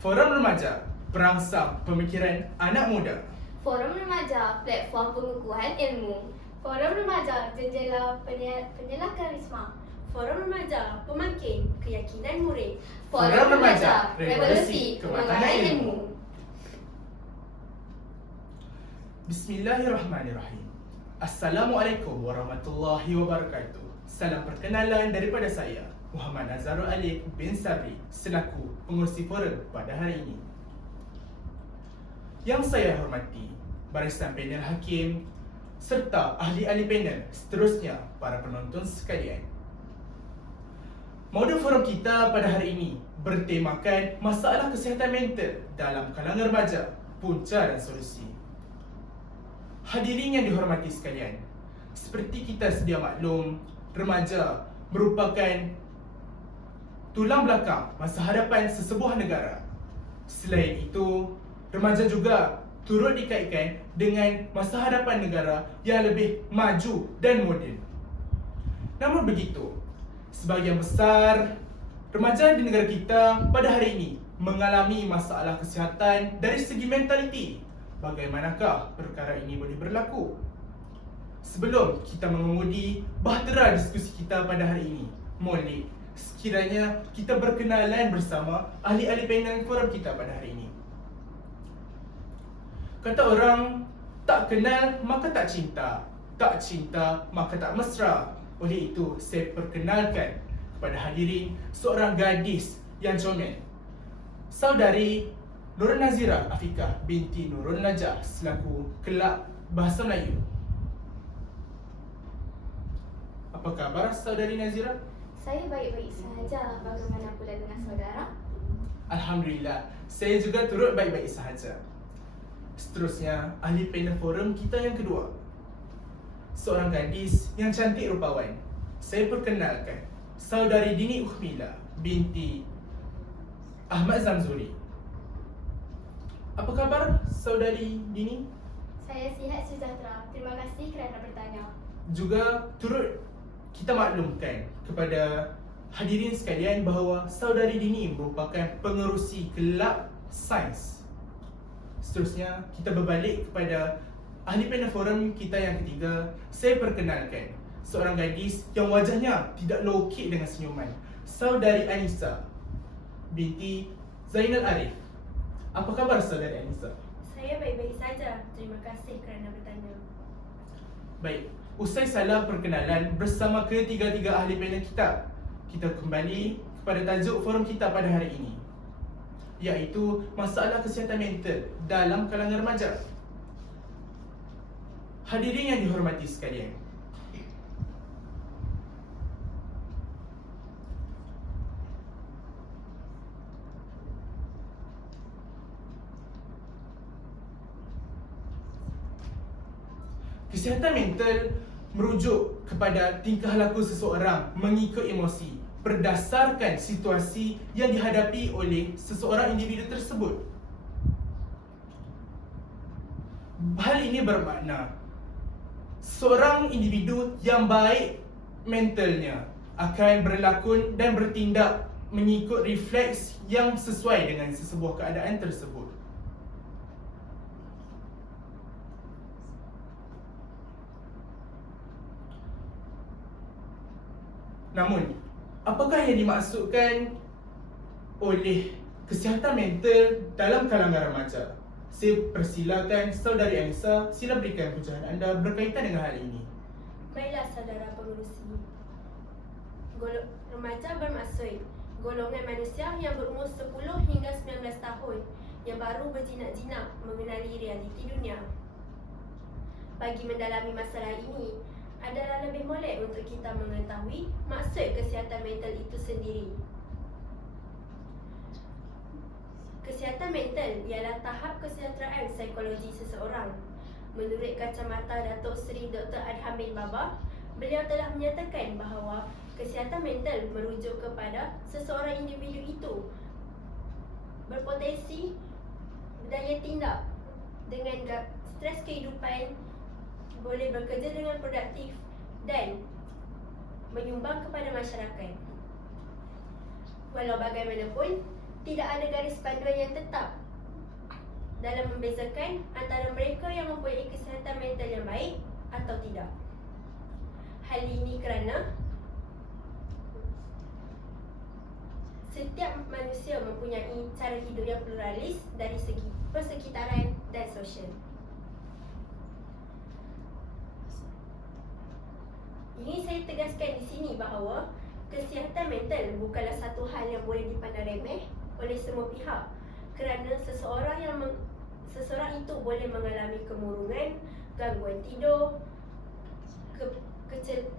Forum Remaja, perangsang pemikiran anak muda. Forum Remaja, platform pengukuhan ilmu. Forum Remaja, jendela penyela karisma. Forum Remaja, pemakin keyakinan murid. Forum Remaja, revolusi kematangan ilmu. Bismillahirrahmanirrahim. Assalamualaikum warahmatullahi wabarakatuh. Salam perkenalan daripada saya, Muhammad Nazarul Alif bin Sabri, selaku pengurusi forum pada hari ini. Yang saya hormati barisan panel hakim serta ahli-ahli panel, seterusnya para penonton sekalian. Modul forum kita pada hari ini bertemakan masalah kesihatan mental dalam kalangan remaja, punca dan solusi. Hadirin yang dihormati sekalian, seperti kita sedia maklum, remaja merupakan tulang belakang masa hadapan sesebuah negara. Selain itu, remaja juga turut dikaitkan dengan masa hadapan negara yang lebih maju dan moden. Namun begitu, sebahagian besar remaja di negara kita pada hari ini mengalami masalah kesihatan dari segi mentaliti. Bagaimanakah perkara ini boleh berlaku? Sebelum kita mengemudi bahtera diskusi kita pada hari ini, molek sekiranya kita berkenalan bersama ahli-ahli panel forum kita pada hari ini. Kata orang, tak kenal maka tak cinta, tak cinta maka tak mesra. Oleh itu, saya perkenalkan kepada hadirin seorang gadis yang comel, saudari Nurul Nazira Afiqah binti Nurul Najah selaku Kelab Bahasa Melayu. Apa khabar saudari Nazira? Saya baik-baik sahaja. Bagaimana pula dengan saudara? Alhamdulillah, saya juga turut baik-baik sahaja. Seterusnya, ahli panel forum kita yang kedua, seorang gadis yang cantik rupawan. Saya perkenalkan saudari Dini Ukhmila binti Ahmad Zamzuri. Apa khabar saudari Dini? Saya sihat sejahtera. Terima kasih kerana bertanya. Juga turut kita maklumkan kepada hadirin sekalian bahawa saudari Dini merupakan pengerusi Kelab Sains. Seterusnya, kita berbalik kepada ahli panel forum kita yang ketiga. Saya perkenalkan seorang gadis yang wajahnya tidak lokek dengan senyuman, saudari Anissa binti Zainal Arif. Apa khabar saudari Anissa? Saya baik-baik saja. Terima kasih kerana bertanya. Baik, usai salam perkenalan bersama ketiga-tiga ahli panel kita kembali kepada tajuk forum kita pada hari ini, iaitu masalah kesihatan mental dalam kalangan remaja. Hadirin yang dihormati sekalian, kesihatan mental merujuk kepada tingkah laku seseorang mengikut emosi berdasarkan situasi yang dihadapi oleh seseorang individu tersebut. Hal ini bermakna seorang individu yang baik mentalnya akan berlakon dan bertindak mengikut refleks yang sesuai dengan sesebuah keadaan tersebut. Namun, apakah yang dimaksudkan oleh kesihatan mental dalam kalangan remaja? Saya persilakan saudari Anissa, sila berikan pencerahan anda berkaitan dengan hal ini. Baiklah saudara pengurusi. Remaja bermaksud golongan manusia yang berumur 10 hingga 19 tahun yang baru berjinak-jinak mengenali realiti dunia. Bagi mendalami masalah ini, adalah lebih molek untuk kita mengetahui maksud kesihatan mental itu sendiri. Kesihatan mental ialah tahap kesejahteraan psikologi seseorang. Menurut kacamata Datuk Seri Dr. Adham bin Baba, beliau telah menyatakan bahawa kesihatan mental merujuk kepada seseorang individu itu berpotensi berdaya tindak dengan stres kehidupan, boleh bekerja dengan produktif dan menyumbang kepada masyarakat. Walau bagaimanapun, tidak ada garis panduan yang tetap dalam membezakan antara mereka yang mempunyai kesihatan mental yang baik atau tidak. Hal ini kerana setiap manusia mempunyai cara hidup yang pluralis dari segi persekitaran dan sosial. Ingin saya tegaskan di sini bahawa kesihatan mental bukanlah satu hal yang boleh dipandang remeh oleh semua pihak, kerana seseorang itu boleh mengalami kemurungan, gangguan tidur,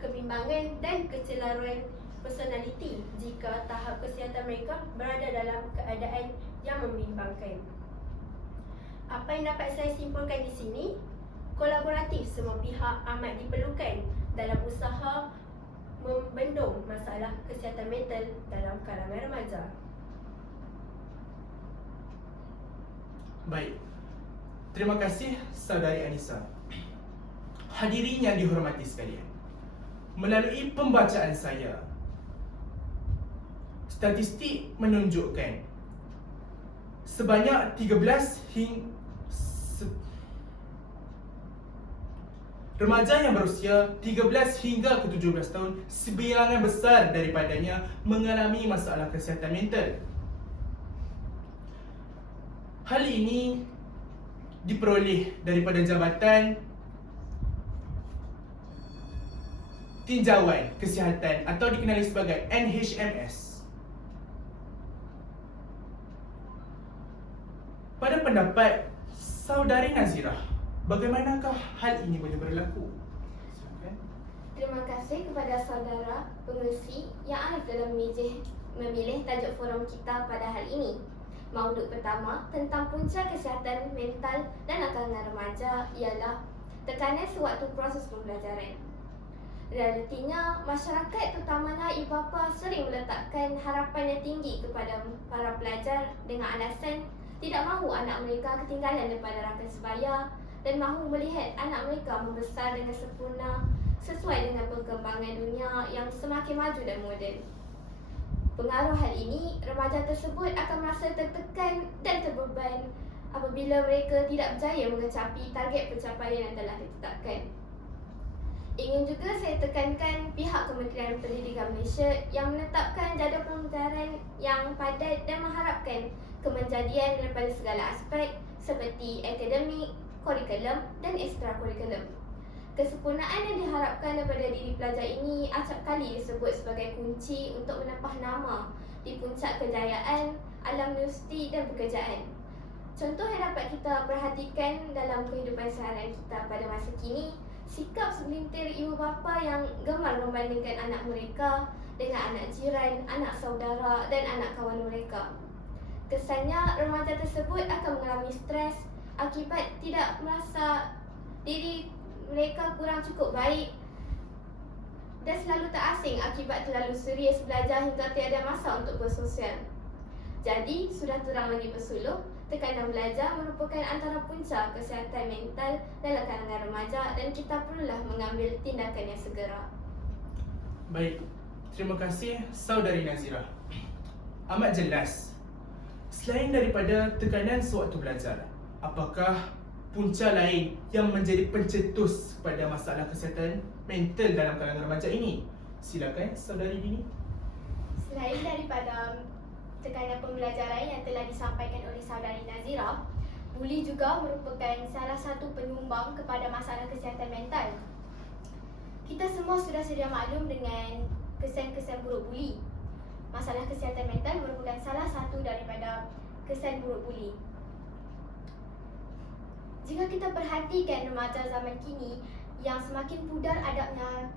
kebimbangan dan kecelaruan personaliti jika tahap kesihatan mereka berada dalam keadaan yang membimbangkan. Apa yang dapat saya simpulkan di sini, kolaboratif semua pihak amat diperlukan dalam usaha membendung masalah kesihatan mental dalam kalangan remaja. Baik, terima kasih Saudari Anissa. Hadirin yang dihormati sekalian, melalui pembacaan saya, statistik menunjukkan sebanyak 13 remaja yang berusia 13 hingga ke 17 tahun, sebilangan besar daripadanya mengalami masalah kesihatan mental. Hal ini diperoleh daripada Jabatan Tinjauan Kesihatan atau dikenali sebagai NHMS. Pada pendapat Saudari Nazirah, bagaimanakah hal ini boleh berlaku? Silakan. Terima kasih kepada saudara pengerusi yang arif dalam memilih tajuk forum kita pada hari ini. Mauduk pertama tentang punca kesihatan mental dan kalangan remaja ialah tekanan sewaktu proses pembelajaran. Realitinya, masyarakat terutamanya ibu bapa sering meletakkan harapan yang tinggi kepada para pelajar dengan alasan tidak mahu anak mereka ketinggalan daripada rakan sebaya dan mahu melihat anak mereka membesar dengan sempurna sesuai dengan perkembangan dunia yang semakin maju dan moden. Pengaruh hal ini, remaja tersebut akan merasa tertekan dan terbeban apabila mereka tidak berjaya mengecapi target pencapaian yang telah ditetapkan. Ingin juga saya tekankan pihak Kementerian Pendidikan Malaysia yang menetapkan jadual pembelajaran yang padat dan mengharapkan kemenjadian daripada segala aspek seperti akademik, kurikulum dan ekstrakurikulum. Kesempurnaan yang diharapkan daripada diri pelajar ini acap kali disebut sebagai kunci untuk menempah nama di puncak kejayaan alam universiti dan pekerjaan. Contoh yang dapat kita perhatikan dalam kehidupan seharian kita pada masa kini, sikap segelintir ibu bapa yang gemar membandingkan anak mereka dengan anak jiran, anak saudara dan anak kawan mereka. Kesannya remaja tersebut akan mengalami stres akibat tidak merasa diri mereka kurang cukup baik dan selalu tak asing akibat terlalu serius belajar hingga tiada masa untuk bersosial. Jadi, sudah turang lagi bersuluh, tekanan belajar merupakan antara punca kesihatan mental dalam kalangan remaja dan kita perlulah mengambil tindakan yang segera. Baik, terima kasih Saudari Nazirah. Amat jelas. Selain daripada tekanan sewaktu belajar, apakah punca lain yang menjadi pencetus pada masalah kesihatan mental dalam kalangan remaja ini? Silakan Saudari Dini. Selain daripada tekanan pembelajaran yang telah disampaikan oleh Saudari Nazirah, buli juga merupakan salah satu penyumbang kepada masalah kesihatan mental. Kita semua sudah sedia maklum dengan kesan-kesan buruk buli. Masalah kesihatan mental merupakan salah satu daripada kesan buruk buli. Jika kita perhatikan remaja zaman kini yang semakin pudar adabnya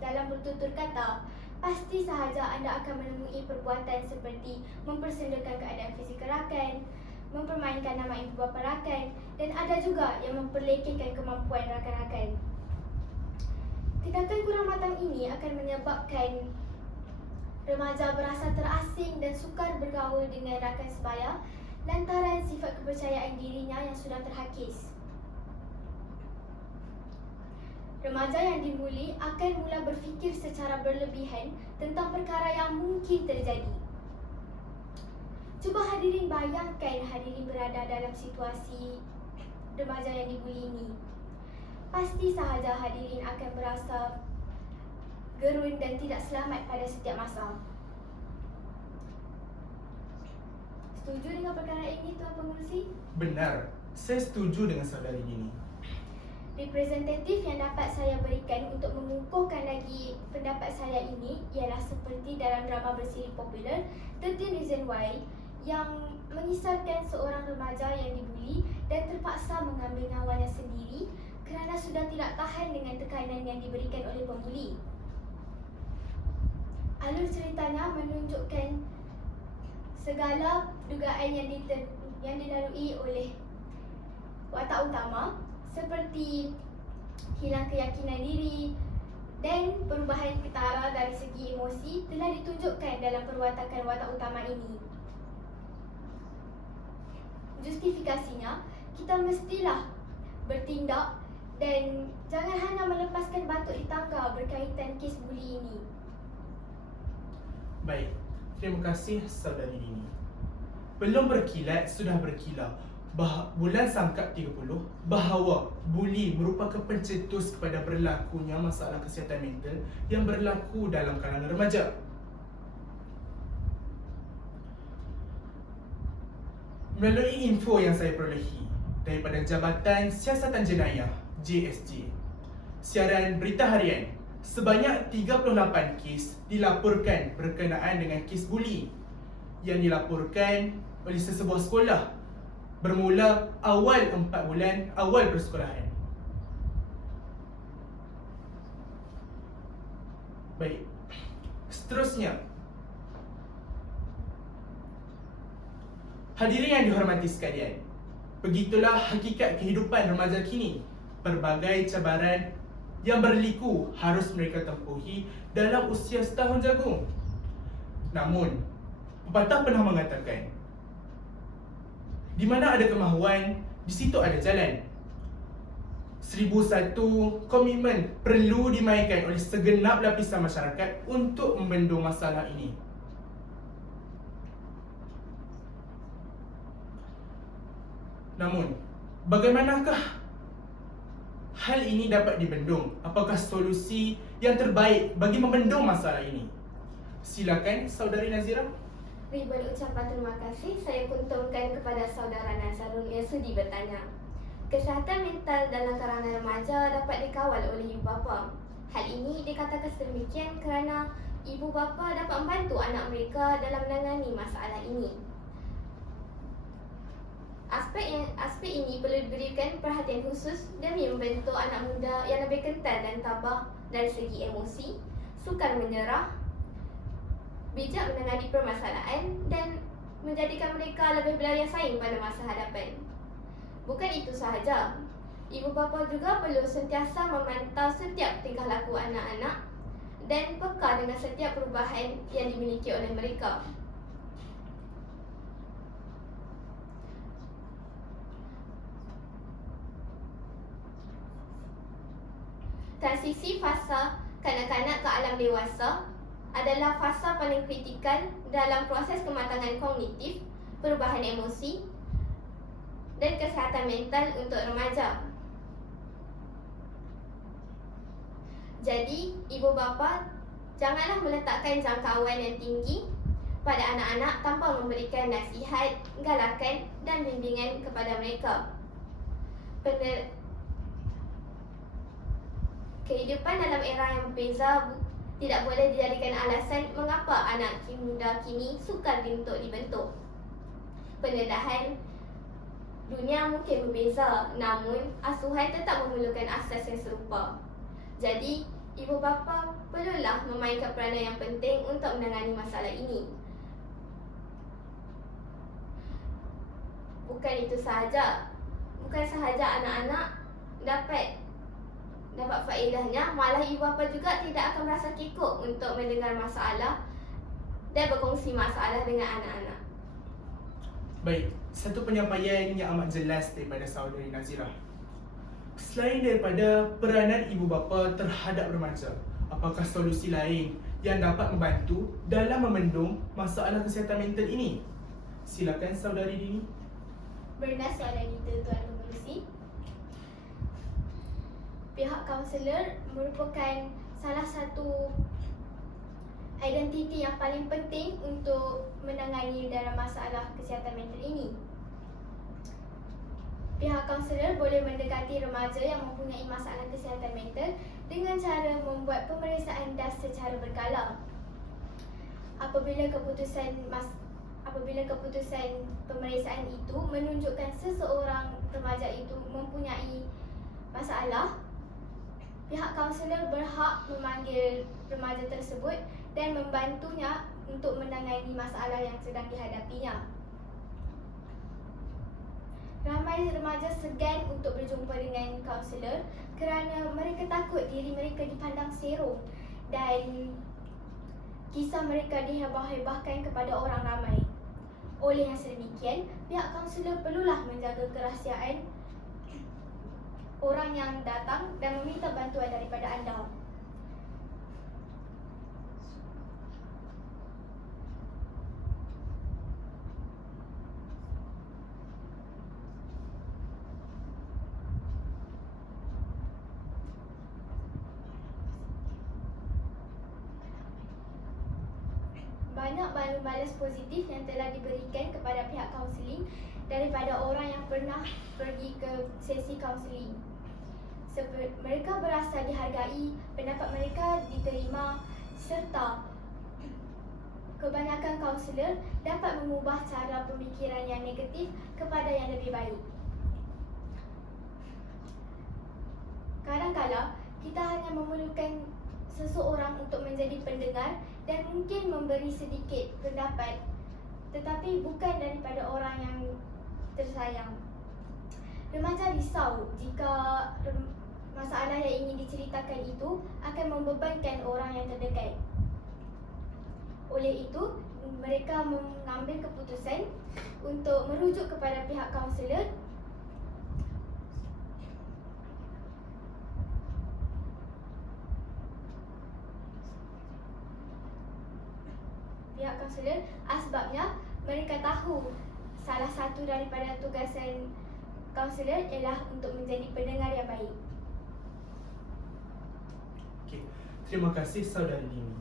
dalam bertutur kata, pasti sahaja anda akan menemui perbuatan seperti mempersendakan keadaan fizikal rakan, mempermainkan nama ibu bapa rakan dan ada juga yang memperlekehkan kemampuan rakan-rakan. Tindakan kurang matang ini akan menyebabkan remaja berasa terasing dan sukar bergaul dengan rakan sebaya lantaran sifat kepercayaan dirinya yang sudah terhakis. Remaja yang dibuli akan mula berfikir secara berlebihan tentang perkara yang mungkin terjadi. Cuba hadirin bayangkan hadirin berada dalam situasi remaja yang dibuli ini. Pasti sahaja hadirin akan merasa gerun dan tidak selamat pada setiap masa. Setuju dengan perkara ini, Tuan Pengerusi? Benar, saya setuju dengan saudari Dini. Representatif yang dapat saya berikan untuk mengukuhkan lagi pendapat saya ini ialah seperti dalam drama bersiri popular 13 Reasons Why yang mengisahkan seorang remaja yang dibuli dan terpaksa mengambil nyawanya sendiri kerana sudah tidak tahan dengan tekanan yang diberikan oleh pembuli. Alur ceritanya menunjukkan segala dugaan yang dilalui oleh watak utama seperti hilang keyakinan diri dan perubahan ketara dari segi emosi telah ditunjukkan dalam perwatakan watak utama ini. Justifikasinya, kita mestilah bertindak dan jangan hanya melepaskan batuk di tangga berkaitan kes buli ini. Baik, terima kasih saudari Dini. Belum berkilat sudah berkilau. Bulan Sangkap 30 bahawa buli merupakan pencetus kepada berlakunya masalah kesihatan mental yang berlaku dalam kalangan remaja. Melalui info yang saya perolehi daripada Jabatan Siasatan Jenayah JSJ, siaran berita harian, sebanyak 38 kes dilaporkan berkenaan dengan kes buli yang dilaporkan oleh sesebuah sekolah bermula awal 4 bulan awal persekolahan. Baik, seterusnya, hadirin yang dihormati sekalian, begitulah hakikat kehidupan remaja kini. Berbagai cabaran yang berliku harus mereka tempuhi dalam usia setahun jagung. Namun, pepatah pernah mengatakan, di mana ada kemahuan, di situ ada jalan. 1001 komitmen perlu dimainkan oleh segenap lapisan masyarakat untuk membendung masalah ini. Namun, bagaimanakah hal ini dapat dibendung? Apakah solusi yang terbaik bagi membendung masalah ini? Silakan saudari Nazira. Ribuan ucapan terima kasih saya kuntumkan kepada saudara Nazarul yang sudi bertanya. Kesihatan mental dalam kalangan remaja dapat dikawal oleh ibu bapa. Hal ini dikatakan sedemikian kerana ibu bapa dapat membantu anak mereka dalam menangani masalah ini. Aspek ini perlu diberikan perhatian khusus demi membentuk anak muda yang lebih kental dan tabah dari segi emosi, sukar menyerah, bijak menangani permasalahan dan menjadikan mereka lebih berdaya saing pada masa hadapan. Bukan itu sahaja, ibu bapa juga perlu sentiasa memantau setiap tingkah laku anak-anak dan peka dengan setiap perubahan yang dimiliki oleh mereka. Transisi fasa kanak-kanak ke alam dewasa adalah fasa paling kritikal dalam proses kematangan kognitif, perubahan emosi dan kesihatan mental untuk remaja. Jadi, ibu bapa janganlah meletakkan jangkauan yang tinggi pada anak-anak tanpa memberikan nasihat, galakan dan bimbingan kepada mereka. Kehidupan dalam era yang berbeza tidak boleh dijadikan alasan mengapa anak muda kini sukar untuk dibentuk. Pendedahan dunia mungkin berbeza, namun asuhan tetap memerlukan asas yang serupa. Jadi, ibu bapa perlulah memainkan peranan yang penting untuk menangani masalah ini. Bukan sahaja anak-anak dapat faedahnya, malah ibu bapa juga tidak akan merasa kikuk untuk mendengar masalah dan berkongsi masalah dengan anak-anak. Baik, satu penyampaian yang amat jelas daripada saudari Nazira. Selain daripada peranan ibu bapa terhadap remaja, apakah solusi lain yang dapat membantu dalam membendung masalah kesihatan mental ini? Silakan saudari Dini. Bernas soalan itu Tuan Pengerusi. Pihak kaunselor merupakan salah satu identiti yang paling penting untuk menangani dalam masalah kesihatan mental ini. Pihak kaunselor boleh mendekati remaja yang mempunyai masalah kesihatan mental dengan cara membuat pemeriksaan das secara berkala. Apabila keputusan pemeriksaan itu menunjukkan seseorang remaja itu mempunyai masalah, pihak kaunselor berhak memanggil remaja tersebut dan membantunya untuk menangani masalah yang sedang dihadapinya. Ramai remaja segan untuk berjumpa dengan kaunselor kerana mereka takut diri mereka dipandang serong dan kisah mereka dihebah-hebahkan kepada orang ramai. Oleh yang sedemikian, pihak kaunselor perlulah menjaga kerahsiaan orang yang datang dan meminta bantuan daripada anda. Banyak balas positif yang telah diberikan kepada pihak kaunseling daripada orang yang pernah pergi ke sesi kaunseling. Mereka berasa dihargai, pendapat mereka diterima serta kebanyakan kaunselor dapat mengubah cara pemikiran yang negatif kepada yang lebih baik. Kadang-kala kita hanya memerlukan seseorang untuk menjadi pendengar dan mungkin memberi sedikit pendapat, tetapi bukan daripada orang yang tersayang. Remaja risau jika masalah yang ingin diceritakan itu akan membebankan orang yang terdekat. Oleh itu, mereka mengambil keputusan untuk merujuk kepada pihak kaunselor sebabnya mereka tahu salah satu daripada tugasan kaunselor ialah untuk menjadi pendengar yang baik. Okey, terima kasih saudari Dini.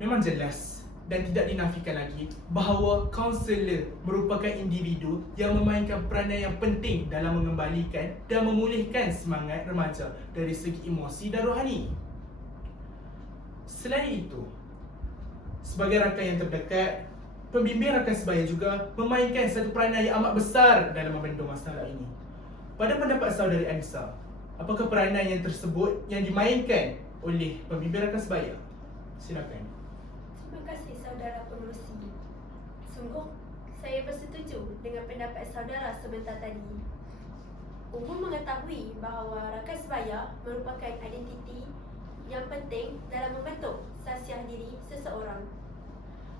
Memang jelas dan tidak dinafikan lagi bahawa kaunselor merupakan individu yang memainkan peranan yang penting dalam mengembalikan dan memulihkan semangat remaja dari segi emosi dan rohani. Selain itu, sebagai rakan yang terdekat, pembimbing rakan sebaya juga memainkan satu peranan yang amat besar dalam membendung masalah ini. Pada pendapat saudari Anissa, apakah peranan yang tersebut yang dimainkan oleh pembimbing rakan sebaya? Silakan. Terima kasih saudara pengerusi. Sungguh saya bersetuju dengan pendapat saudara sebentar tadi. Umum mengetahui bahawa rakan sebaya merupakan identiti yang penting dalam membentuk sasiah diri seseorang.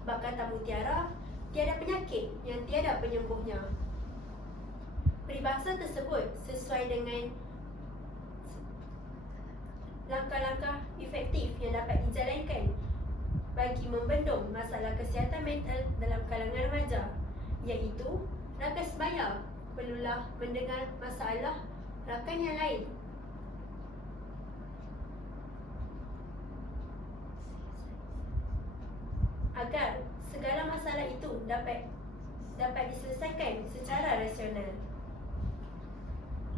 Bak kata mutiara, tiada penyakit yang tiada penyembuhnya. Peribahasa tersebut sesuai dengan langkah-langkah efektif yang dapat dijalankan bagi membendung masalah kesihatan mental dalam kalangan remaja, iaitu rakan sebaya perlulah mendengar masalah rakan yang lain. Agar segala masalah itu dapat diselesaikan secara rasional.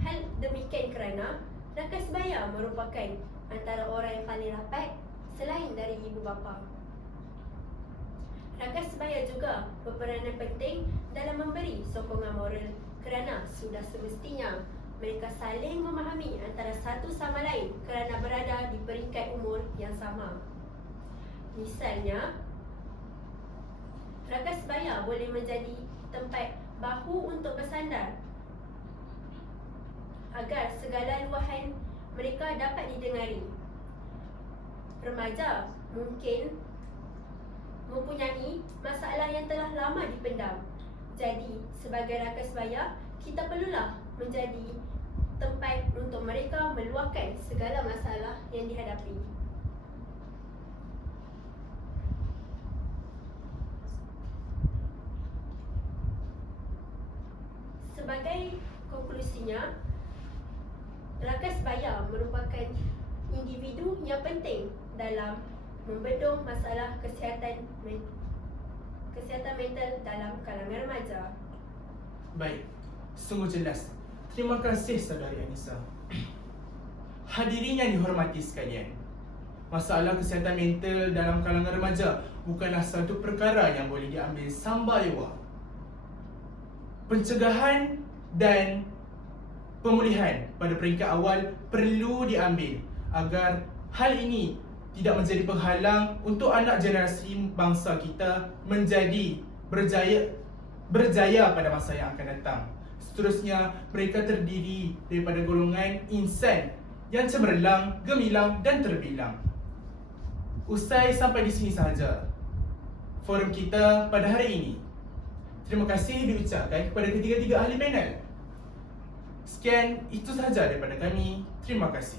Hal demikian kerana rakan sebaya merupakan antara orang yang paling rapat selain dari ibu bapa. Rakan sebaya juga berperanan penting dalam memberi sokongan moral kerana sudah semestinya mereka saling memahami antara satu sama lain kerana berada di peringkat umur yang sama. Misalnya, rakan sebaya boleh menjadi tempat bahu untuk bersandar agar segala luahan mereka dapat didengari. Remaja mungkin mempunyai masalah yang telah lama dipendam. Jadi, sebagai rakan sebaya, kita perlulah menjadi tempat untuk mereka meluahkan segala masalah yang dihadapi. Sebagai konklusinya, rakan sebaya merupakan individu yang penting dalam membedung masalah kesihatan mental dalam kalangan remaja. Baik, sungguh jelas. Terima kasih saudari Anissa. Hadirin yang dihormati sekalian, masalah kesihatan mental dalam kalangan remaja bukanlah satu perkara yang boleh diambil sambar lewa. Pencegahan dan pemulihan pada peringkat awal perlu diambil agar hal ini tidak menjadi penghalang untuk anak generasi bangsa kita menjadi berjaya pada masa yang akan datang. Seterusnya, mereka terdiri daripada golongan insan yang cemerlang, gemilang dan terbilang. Usai sampai di sini sahaja forum kita pada hari ini. Terima kasih diucapkan kepada ketiga-tiga ahli panel. Sekian, itu sahaja daripada kami. Terima kasih.